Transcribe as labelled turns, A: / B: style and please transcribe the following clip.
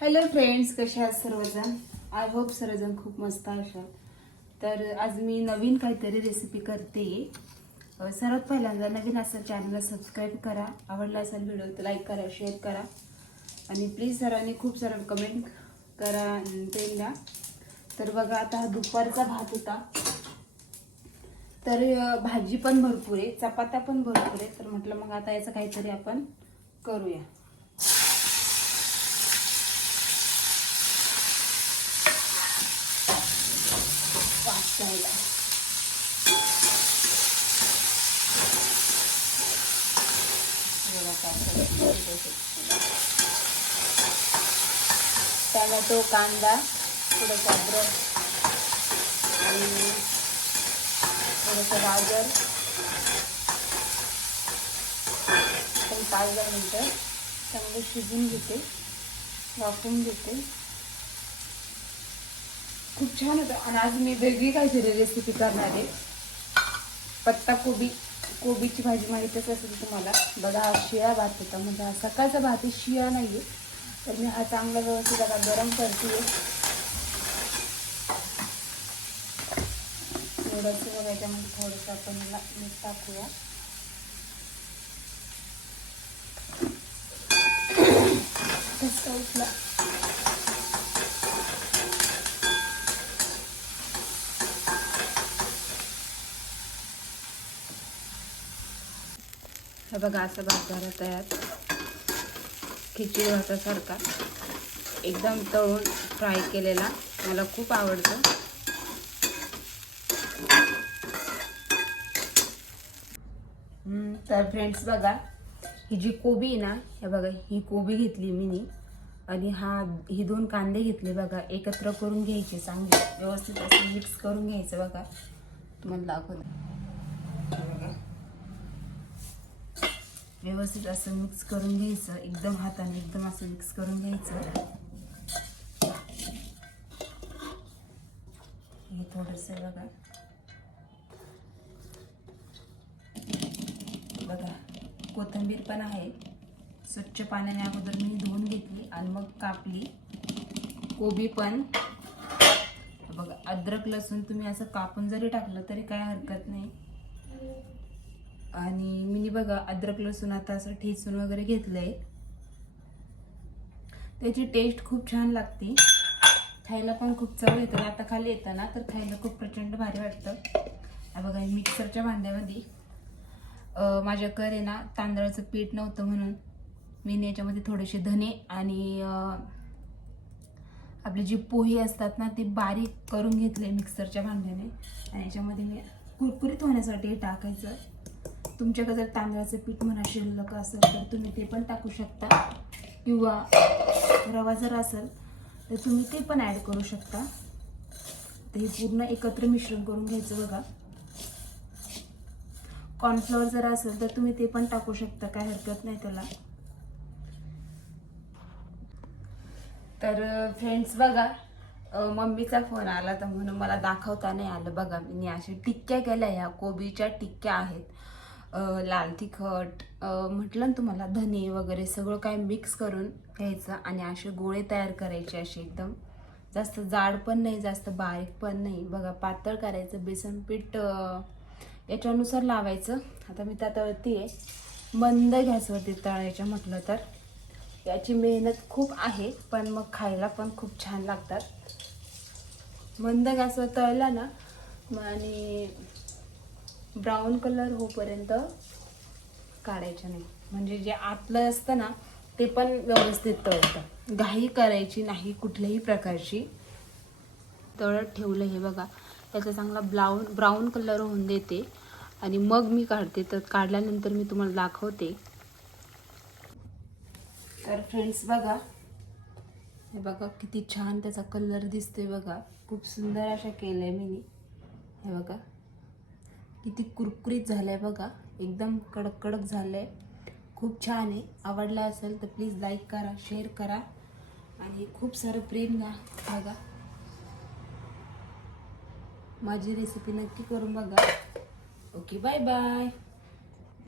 A: Hello friends कसे आहात सर्वजण? आय होप सर्वजण खूप मस्त असाल तर आज मी नवीन काहीतरी रेसिपी करते. सर्वात पहिल्यांदा नवीन असेल चॅनलला सबस्क्राईब करा. आवडला असेल व्हिडिओ तर लाईक करा शेअर करा. आणि प्लीज सरांनी खूप सारा कमेंट करा आणि ते द्या तर बघा आता हा दुपारचा भात होता. तर भाजी पण भरपूर आहे चपात्या पण भरपूर आहे तर म्हटलं मग आता याचं काहीतरी आपण करूया. त्याला तो कांदा थोडंसं अद्रक आणि थोडंसं गाजर पण पाच दहा मिनटं चांगलं शिजून घेते वाफून घेते. खूप छान होतं. आणि आज मी वेगळी काहीतरी रेसिपी करणार आहे. पत्ता कोबी कोबीची भाजी माहीतच असेल तुम्हाला. बघा हा शिळा भात होता. म्हणजे हा सकाळचा भात शिळा नाही आहे तर मी हा चांगला व्यवस्थित आता गरम करते थोडंसं बघा याच्यामध्ये थोडंसं आपण मीठ टाकूया. कसा उठला? हे बघा असं भात झाला तयार. खिचडी भातासारखा. एकदम तळून फ्राय केलेला. मला खूप आवडतं. तर फ्रेंड्स बघा ही जी कोबी आहे ना हे बघा ही कोबी घेतली मी आणि हा ही दोन कांदे घेतले बघा एकत्र करून घ्यायचे चांगले. व्यवस्थित असं मिक्स करून घ्यायचं बघा. तुम्हाला दाखवलं व्यवस्थित असं मिक्स करून घ्यायचं. एकदम हाताने एकदम असं मिक्स करून घ्यायचं. हे थोडंसं बघा. बघा कोथिंबीर पण आहे. स्वच्छ पाण्याने अगोदर मी धुवून घेतली आणि मग कापली. कोबी पण. बघा अद्रक लसूण तुम्ही असं कापून जरी टाकलं तरी काय हरकत नाही. आणि मी बघा अद्रक लसूण आता असं ठेचून वगैरे घेतलंय. त्याची टेस्ट खूप छान लागते. खायला पण खूप चव येतं. आता खाली येतं ना तर खायला खूप प्रचंड भारी वाटतं. बघा मिक्सरच्या भांड्यामध्ये माझ्याकडे आहे ना तांदळाचं पीठ नव्हतं म्हणून मी याच्यामध्ये थोडेसे धने आणि आपले आपली जी पोहे असतात ना ते बारीक करून घेतले मिक्सरच्या भांड्याने. आणि याच्यामध्ये मी कुरकुरीत होण्यासाठी टाकायचं. तुमच्याकडे जर तांदळाचं पीठ म्हणा शिल्लक असेल तर तुम्ही ते पण टाकू शकता. किंवा रवा जर असेल तर तुम्ही ते पण ॲड करू शकता. तर हे पूर्ण एकत्र मिश्रण करून घ्यायचं बघा. कॉर्नफ्लॉवर जर असेल तर तुम्ही ते पण टाकू शकता काय हरकत नाही त्याला. तर फ्रेंड्स बघा मम्मीचा फोन आला तर म्हणून मला दाखवता नाही आलं बघा. मी अशा टिक्क्या केल्या ह्या कोबीच्या टिक्क्या आहेत. लाल तिखट म्हटलं ना तुम्हाला धने वगैरे सगळं काय मिक्स करून घ्यायचं आणि असे गोळे तयार करायचे असे एकदम. जास्त जाड पण नाही जास्त बारीक पण नाही. बघा पातळ करायचं बेसन पीठ याच्यानुसार लावायचं. आता मी त्या तळती आहे मंद गॅसवरती तळायच्या म्हटलं तर. याची मेहनत खूप आहे पण मग खायला पण खूप छान लागतात. मंद गॅसवर तळला ना आणि ब्राऊन कलर होपर्यंत काढायचं नाही. म्हणजे जे आतलं असतं ना ते पण व्यवस्थित तळतं. घाई करायची नाही कुठल्याही प्रकारची. तळत ठेवलं हे बघा. त्याचा चांगला ब्लाऊन ब्राऊन कलर होऊन देते. आणि मग मी काढते. तर काढल्यानंतर मी तुम्हाला दाखवते. तर फ्रेंड्स बघा. हे बघा किती छान त्याचा कलर दिसतोय बघा. खूप सुंदर अशा केलंय मी हे बघा. किती कुरकुरीत झालं आहे बघा. एकदम कडक कडक झालं आहे खूप छान आहे. आवडला असेल तर प्लीज लाईक करा शेअर करा. आणि खूप सारं प्रेम द्या बघा. माझी रेसिपी नक्की करून बघा. Okay bye bye